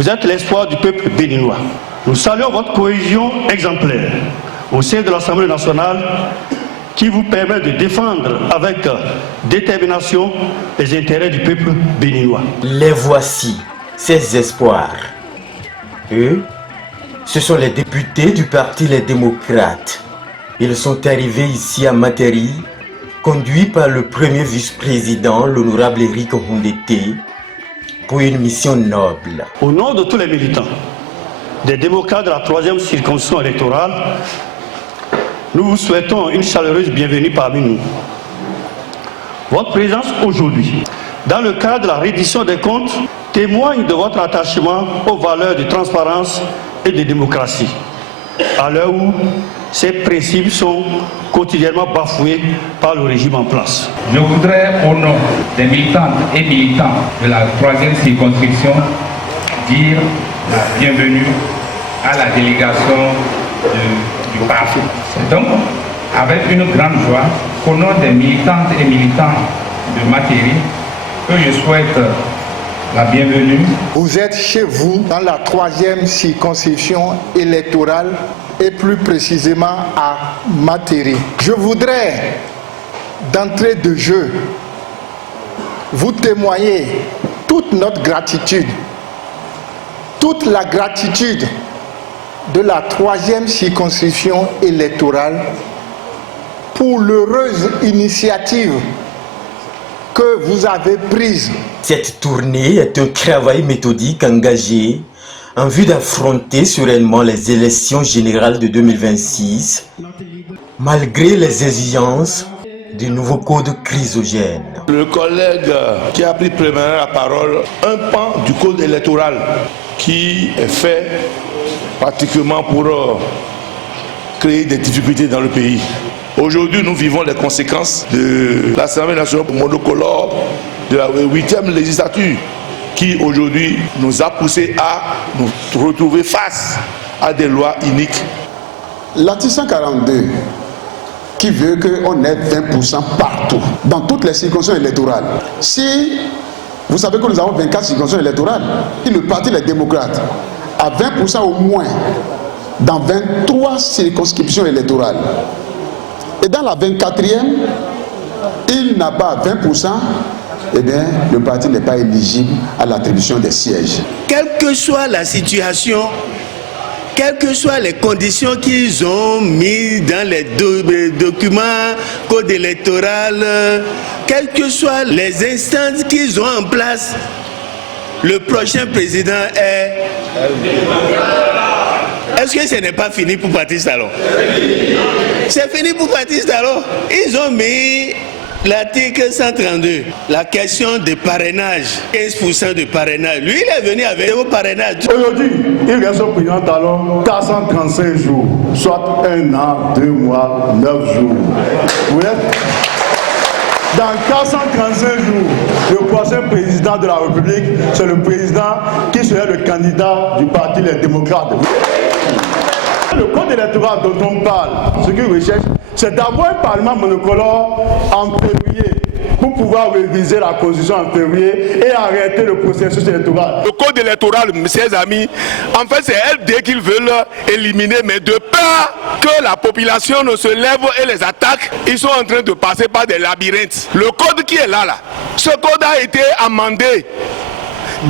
Vous êtes l'espoir du peuple béninois. Nous saluons votre cohésion exemplaire au sein de l'Assemblée nationale qui vous permet de défendre avec détermination les intérêts du peuple béninois. Les voici, ces espoirs. Eux, ce sont les députés du Parti Les Démocrates. Ils sont arrivés ici à Materi, conduits par le premier vice-président, l'honorable Éric Houndété, pour une mission noble. Au nom de tous les militants des démocrates de la 3e circonscription électorale, nous vous souhaitons une chaleureuse bienvenue parmi nous. Votre présence aujourd'hui, dans le cadre de la reddition des comptes, témoigne de votre attachement aux valeurs de transparence et de démocratie, à l'heure où ces principes sont quotidiennement bafoués par le régime en place. Je voudrais, au nom des militantes et militants de la 3e circonscription, dire la bienvenue à la délégation du parti. C'est donc avec une grande joie qu'au nom des militantes et militants de Materi, que je souhaite la bienvenue. Vous êtes chez vous dans la 3e circonscription électorale et plus précisément à Materi. Je voudrais, d'entrée de jeu, vous témoigner toute notre gratitude, toute la gratitude de la 3e circonscription électorale pour l'heureuse initiative que vous avez prise. Cette tournée est un travail méthodique engagé en vue d'affronter sereinement les élections générales de 2026, malgré les exigences du nouveau code chrysogène. Le collègue qui a pris premièrement la parole, un pan du code électoral qui est fait pratiquement pour créer des difficultés dans le pays. Aujourd'hui, nous vivons les conséquences de l'Assemblée nationale monocolore de la 8e législature qui aujourd'hui nous a poussé à nous retrouver face à des lois iniques. L'article 142 qui veut qu'on ait 20% partout, dans toutes les circonscriptions électorales. Si vous savez que nous avons 24 circonscriptions électorales, et le Parti Les Démocrates a 20% au moins dans 23 circonscriptions électorales. Et dans la 24e, il n'a pas 20%, eh bien, le parti n'est pas éligible à l'attribution des sièges. Quelle que soit la situation, quelles que soient les conditions qu'ils ont mis dans les documents, code électoral, quelles que soient les instances qu'ils ont en place, le prochain président est... Est-ce que ce n'est pas fini pour Patrice Talon? C'est fini pour Patrice Talon. Ils ont mis l'article 132, la question de parrainage, 15% de parrainage. Lui, il est venu avec vos parrainages. Aujourd'hui, il reste au président Talon 435 jours, soit 1 an, 2 mois, 9 jours. Vous êtes dans 435 jours, le prochain président de la République, c'est le président qui serait le candidat du Parti Les Démocrates. Le code électoral dont on parle, ce qu'il recherche, c'est d'avoir un parlement monocolore en février pour pouvoir réviser la constitution en février et arrêter le processus électoral. Le code électoral, mes amis, en fait c'est LD qu'ils veulent éliminer, mais de peur que la population ne se lève et les attaque, ils sont en train de passer par des labyrinthes. Le code qui est là, ce code a été amendé,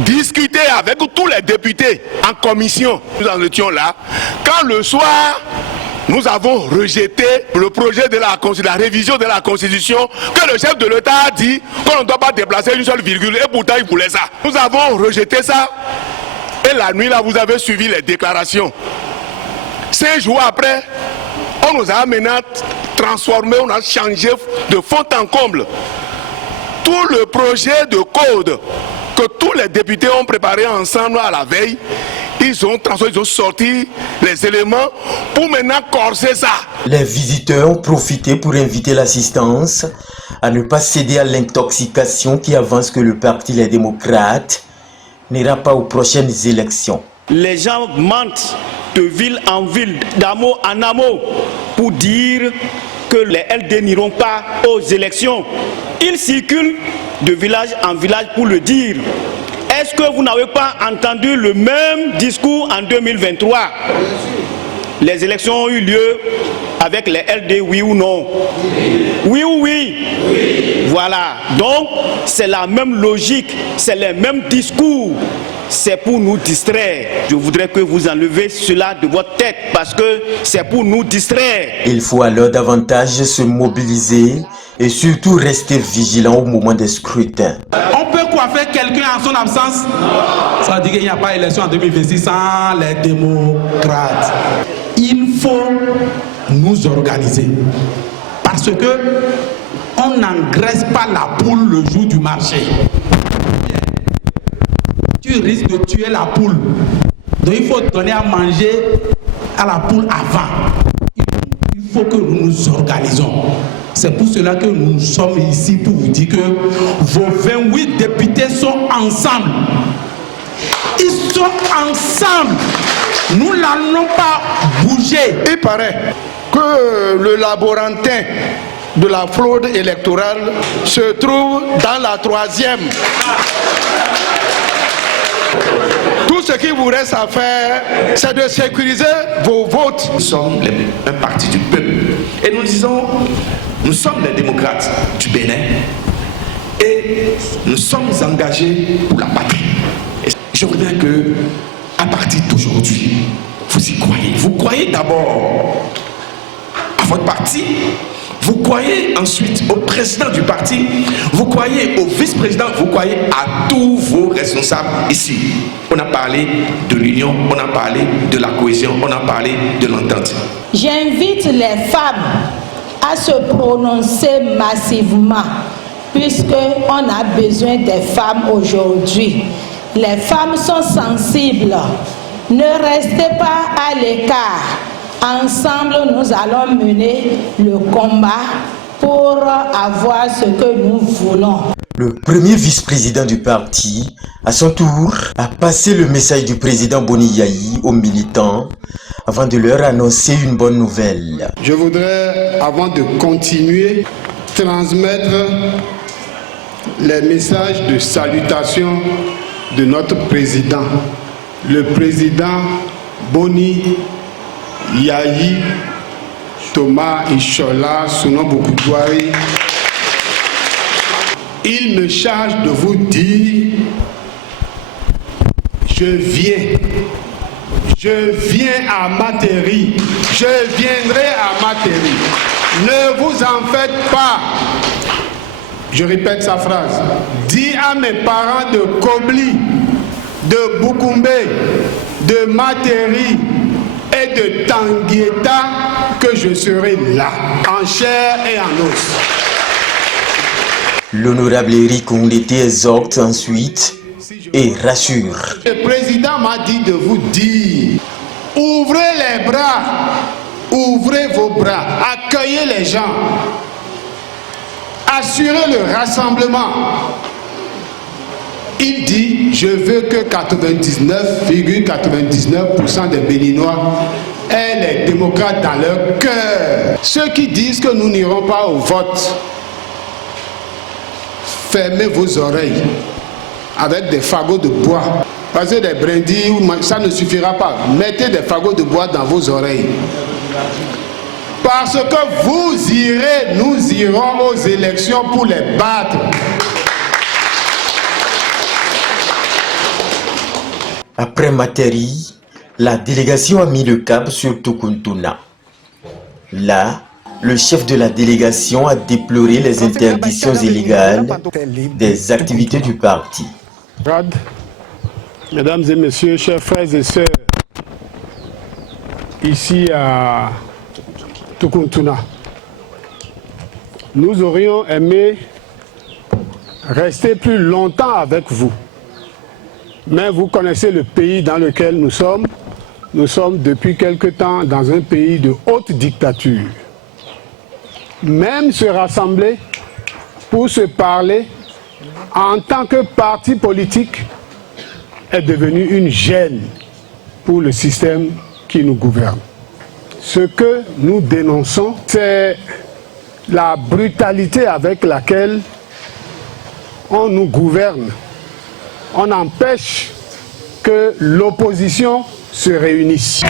discuté avec tous les députés en commission. Nous en étions là. Quand le soir, nous avons rejeté le projet de la révision de la Constitution que le chef de l'État a dit qu'on ne doit pas déplacer une seule virgule et pourtant il voulait ça. Nous avons rejeté ça et la nuit là vous avez suivi les déclarations. 5 jours après, on nous a maintenant transformé, on a changé de fond en comble tout le projet de code que tous les députés ont préparé ensemble à la veille. Ils ont sorti les éléments pour maintenant corser ça. Les visiteurs ont profité pour inviter l'assistance à ne pas céder à l'intoxication qui avance que le Parti Les Démocrates n'ira pas aux prochaines élections. Les gens mentent de ville en ville, d'amour en amour, pour dire que les LD n'iront pas aux élections. Ils circulent de village en village pour le dire. Est-ce que vous n'avez pas entendu le même discours en 2023? Les élections ont eu lieu avec les LD, oui ou non? Oui ou oui? Voilà, donc c'est la même logique, c'est les mêmes discours. C'est pour nous distraire. Je voudrais que vous enlevez cela de votre tête parce que c'est pour nous distraire. Il faut alors davantage se mobiliser et surtout rester vigilant au moment des scrutins. On peut coiffer quelqu'un en son absence? Ça veut dire qu'il n'y a pas d'élection en 2026 sans les démocrates. Il faut nous organiser parce que on n'engraisse pas la poule le jour du marché. Tu risques de tuer la poule. Donc il faut donner à manger à la poule avant. Il faut que nous nous organisons. C'est pour cela que nous sommes ici pour vous dire que vos 28 députés sont ensemble. Ils sont ensemble. Nous n'allons pas bouger. Il paraît que le laborantin de la fraude électorale se trouve dans la 3e. Tout ce qu'il vous reste à faire, c'est de sécuriser vos votes. Nous sommes un parti du peuple. Et nous disons, nous sommes les démocrates du Bénin. Et nous sommes engagés pour la patrie. Et je voudrais que, à partir d'aujourd'hui, vous y croyez. Vous croyez d'abord à votre parti. Vous croyez ensuite au président du parti, vous croyez au vice-président, vous croyez à tous vos responsables ici. On a parlé de l'union, on a parlé de la cohésion, on a parlé de l'entente. J'invite les femmes à se prononcer massivement puisqu'on a besoin des femmes aujourd'hui. Les femmes sont sensibles. Ne restez pas à l'écart. Ensemble, nous allons mener le combat pour avoir ce que nous voulons. Le premier vice-président du parti, à son tour, a passé le message du président Boni Yayi aux militants avant de leur annoncer une bonne nouvelle. Je voudrais, avant de continuer, transmettre les messages de salutation de notre président, le président Boni Yayi Thomas Ishola Sounon-Boukoutoari. Il me charge de vous dire, je viens à Materi, je viendrai à Materi. Ne vous en faites pas. Je répète sa phrase. Dis à mes parents de Kobli, de Boukoumbe, de Materi et de Tanguieta que je serai là, en chair et en os. L'honorable Eric Onglete exhorte ensuite et rassure. Le président m'a dit de vous dire, ouvrez les bras, ouvrez vos bras, accueillez les gens, assurez le rassemblement. Il dit, je veux que 99,99% des Béninois aient les démocrates dans leur cœur. Ceux qui disent que nous n'irons pas au vote, fermez vos oreilles avec des fagots de bois. Parce que des brindilles, ça ne suffira pas. Mettez des fagots de bois dans vos oreilles. Parce que vous irez, nous irons aux élections pour les battre. Après Materi, la délégation a mis le cap sur Tukuntuna. Là, le chef de la délégation a déploré les interdictions illégales des activités du parti. Mesdames et messieurs, chers frères et sœurs, ici à Tukuntuna, nous aurions aimé rester plus longtemps avec vous. Mais vous connaissez le pays dans lequel nous sommes. Nous sommes depuis quelque temps dans un pays de haute dictature. Même se rassembler pour se parler en tant que parti politique est devenu une gêne pour le système qui nous gouverne. Ce que nous dénonçons, c'est la brutalité avec laquelle on nous gouverne on empêche que l'opposition se réunisse.